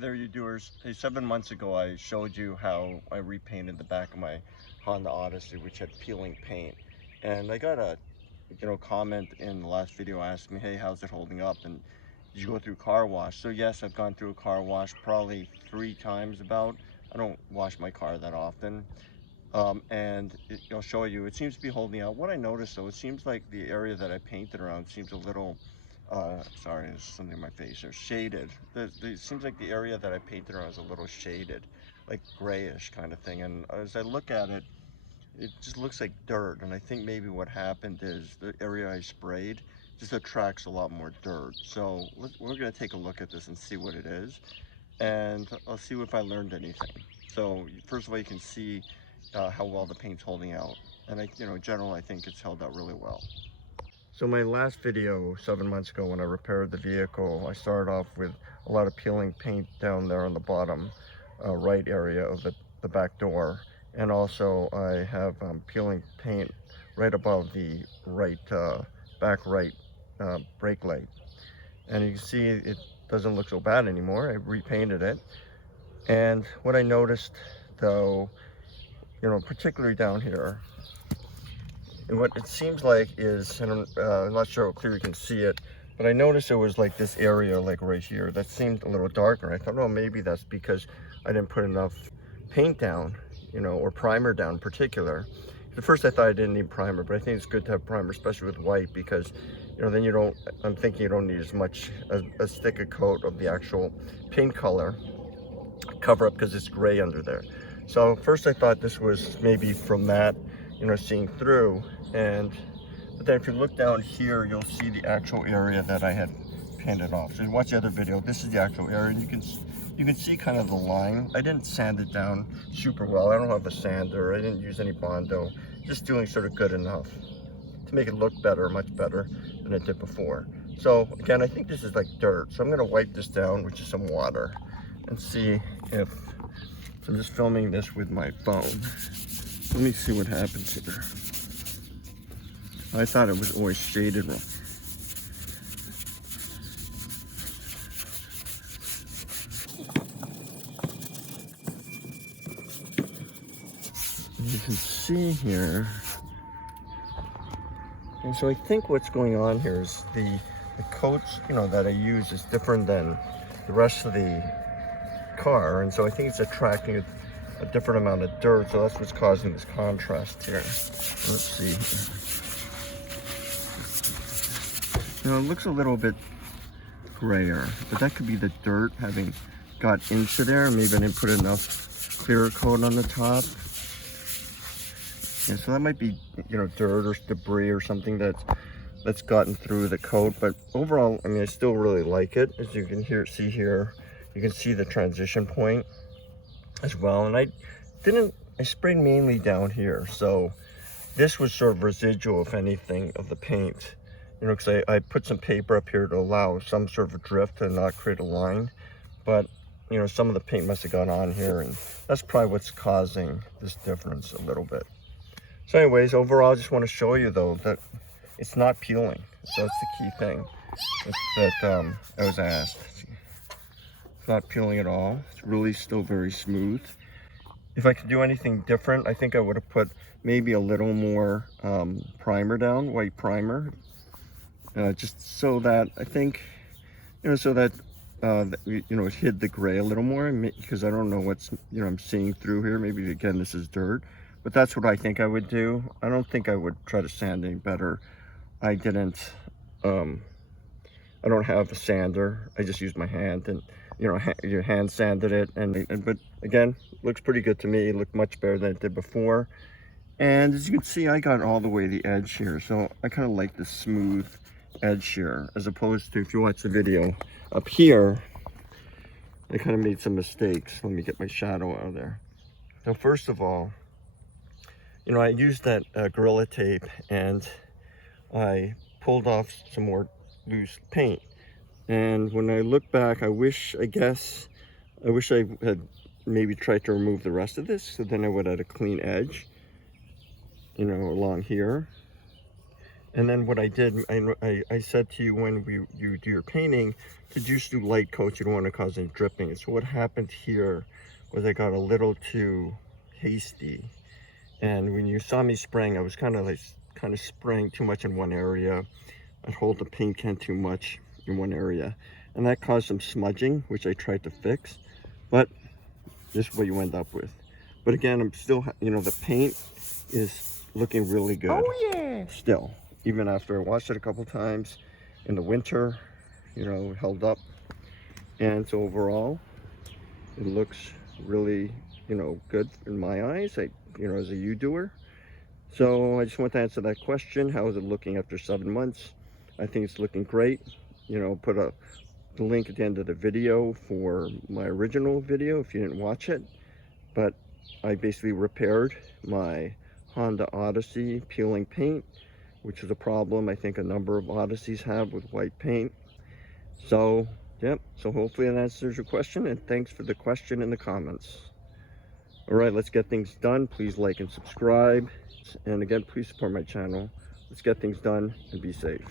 There, you doers. Hey, 7 months ago, I showed you how I repainted the back of my Honda Odyssey, which had peeling paint. And I got a, comment in the last video asking me, hey, how's it holding up? And did you go through car wash? So yes, I've gone through a car wash probably 3 times about. I don't wash my car that often. I'll show you, it seems to be holding out. What I noticed though, it seems like the area that I painted around seems a little, sorry, there's something in my face here, shaded. It seems like the area that I painted around is a little shaded, like grayish kind of thing. And as I look at it, it just looks like dirt. And I think maybe what happened is the area I sprayed just attracts a lot more dirt. So we're gonna take a look at this and see what it is. And I'll see if I learned anything. So first of all, you can see how well the paint's holding out. And in general, I think it's held out really well. So my last video 7 months ago when I repaired the vehicle, I started off with a lot of peeling paint down there on the bottom right area of the back door. And also I have peeling paint right above the right back right brake light. And you can see it doesn't look so bad anymore. I repainted it. And what I noticed though, particularly down here, and what it seems like is, and I'm not sure how clear you can see it, but I noticed it was like this area, like right here, that seemed a little darker. I thought, well, maybe that's because I didn't put enough paint down, or primer down in particular. At first I thought I didn't need primer, but I think it's good to have primer, especially with white, because, then I'm thinking you don't need as much, as thick a coat of the actual paint color cover up because it's gray under there. So first I thought this was maybe from that, seeing through. But then if you look down here, you'll see the actual area that I had painted off. So you watch the other video, this is the actual area, and you can see kind of the line. I didn't sand it down super well. I don't have a sander. I didn't use any Bondo. Just doing sort of good enough to make it look better, much better than it did before. So again, I think this is like dirt. So I'm gonna wipe this down with just some water and see if, so I'm just filming this with my phone. Let me see what happens here. I thought it was always shaded wrong. You can see here. And so I think what's going on here is the coats, that I use is different than the rest of the car. And so I think it's attracting a different amount of dirt. So that's what's causing this contrast here. Let's see here. It looks a little bit grayer, but that could be the dirt having got into there. Maybe I didn't put enough clear coat on the top. Yeah, so that might be, dirt or debris or something that's gotten through the coat. But overall, I mean, I still really like it. As you can see here, you can see the transition point as well. And I sprayed mainly down here. So this was sort of residual, if anything, of the paint. Because I put some paper up here to allow some sort of drift to not create a line. But, some of the paint must have gone on here, and that's probably what's causing this difference a little bit. So anyways, overall, I just want to show you, though, that it's not peeling. So that's the key thing that I was asked. It's not peeling at all. It's really still very smooth. If I could do anything different, I think I would have put maybe a little more primer down, white primer. Just so that, I think, so that, it hid the gray a little more, because I don't know what's, I'm seeing through here. Maybe, again, this is dirt, but that's what I think I would do. I don't think I would try to sand any better. I didn't, I don't have a sander. I just used my hand and, hand sanded it. But again, looks pretty good to me. It looked much better than it did before. And as you can see, I got all the way to the edge here. So I kind of like the smooth edge here, as opposed to, if you watch the video up here, I kind of made some mistakes. Let me get my shadow out of there. Now, first of all, I used that Gorilla Tape and I pulled off some more loose paint. And when I look back, I wish I had maybe tried to remove the rest of this, so then I would have had a clean edge, along here. And then what I did, I said to you when you do your painting to just do light coats. You don't want to cause any dripping. So what happened here was I got a little too hasty. And when you saw me spraying, I was kind of spraying too much in one area. I'd hold the paint can too much in one area. And that caused some smudging, which I tried to fix. But this is what you end up with. But again, I'm still, you know, the paint is looking really good. Oh yeah. Still, even after I washed it a couple times in the winter, you know, held up. And so overall, it looks really, you know, good in my eyes, you know, as a YouDoer. So I just want to answer that question. How is it looking after 7 months? I think it's looking great. You know, put the link at the end of the video for my original video if you didn't watch it. But I basically repaired my Honda Odyssey peeling paint, which is a problem I think a number of Odysseys have with white paint. So, yep, so hopefully that answers your question, and thanks for the question in the comments. All right, let's get things done. Please like and subscribe. And again, please support my channel. Let's get things done and be safe.